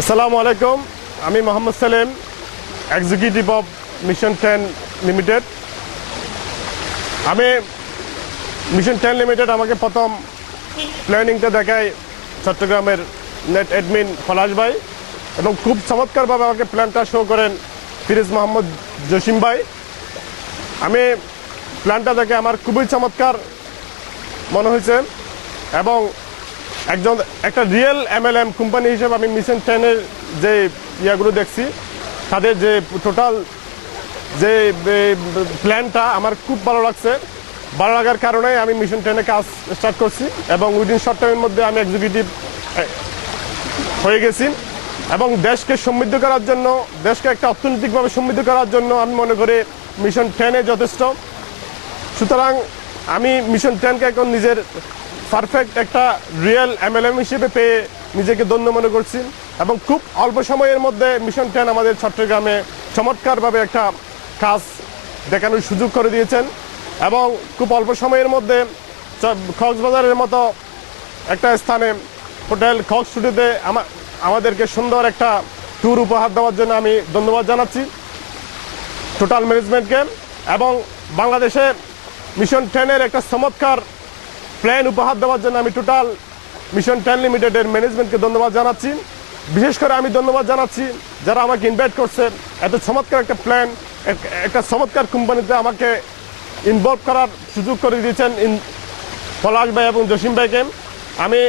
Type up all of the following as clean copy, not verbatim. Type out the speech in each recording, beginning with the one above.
আসসালামু আলাইকুম। আমি Mohammad Selim, executive of mission 10 limited. আমি মিশন 10 লিমিটেড আমাকে প্রথম প্ল্যানিংটা দেখায় চট্টগ্রামের নেট অ্যাডমিন পলাশ ভাই, এবং খুব চমৎকারভাবে আমাকে প্ল্যানটা শো করেন ফিরোজ মোহাম্মদ জসিম ভাই। আমি প্ল্যানটা দেখে আমার খুবই চমৎকার মনে হয়েছে, এবং একটা রিয়েল MLM কোম্পানি হিসেবে আমি মিশন 10-এর যে ইয়াগুলো দেখছি, তাদের যে টোটাল যে প্ল্যানটা আমার খুব ভালো লাগছে। ভালো লাগার কারণে আমি মিশন 10-এ কাজ স্টার্ট করছি, এবং উইদিন শর্ট টাইমের মধ্যে আমি এক্সিকিউটিভ হয়ে গেছি। এবং দেশকে সমৃদ্ধ করার জন্য, দেশকে একটা অর্থনৈতিকভাবে সমৃদ্ধ করার জন্য আমি মনে করি মিশন 10-এ যথেষ্ট। সুতরাং আমি মিশন 10-কে এখন নিজের পারফেক্ট একটা রিয়েল MLM হিসেবে পেয়ে নিজেকে ধন্য মনে করছি, এবং খুব অল্প সময়ের মধ্যে মিশন 10 আমাদের চট্টগ্রামে চমৎকারভাবে একটা কাজ দেখানোর সুযোগ করে দিয়েছেন। এবং খুব অল্প সময়ের মধ্যে কক্সবাজারের মতো একটা স্থানে হোটেল কক্স স্টুডিওতে আমাদেরকে সুন্দর একটা ট্যুর উপহার দেওয়ার জন্য আমি ধন্যবাদ জানাচ্ছি টোটাল ম্যানেজমেন্টকে। এবং বাংলাদেশে মিশন 10-এর একটা চমৎকার প্ল্যান উপহার দেওয়ার জন্য আমি টোটাল মিশন 10 লিমিটেডের ম্যানেজমেন্টকে ধন্যবাদ জানাচ্ছি। বিশেষ করে আমি ধন্যবাদ জানাচ্ছি যারা আমাকে ইনভাইট করছে, এত চমৎকার একটা প্ল্যান, একটা চমৎকার কোম্পানিতে আমাকে ইনভলভ করার সুযোগ করে দিয়েছেন পলাশ ভাই এবং জসিম ভাইকে। আমি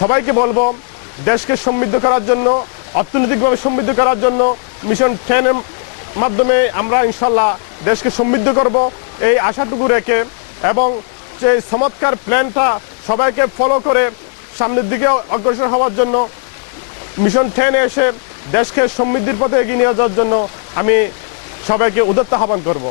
সবাইকে বলবো, দেশকে সমৃদ্ধ করার জন্য, অর্থনৈতিকভাবে সমৃদ্ধ করার জন্য মিশন 10-এর মাধ্যমে আমরা ইনশাল্লাহ দেশকে সমৃদ্ধ করব, এই আশাটুকু রেখে, এবং যে চমৎকার প্ল্যানটা সবাইকে ফলো করে সামনের দিকে অগ্রসর হওয়ার জন্য মিশন 10-এ এসে দেশকে সমৃদ্ধির পথে এগিয়ে নিয়ে যাওয়ার জন্য আমি সবাইকে উদ্যত আহ্বান করব।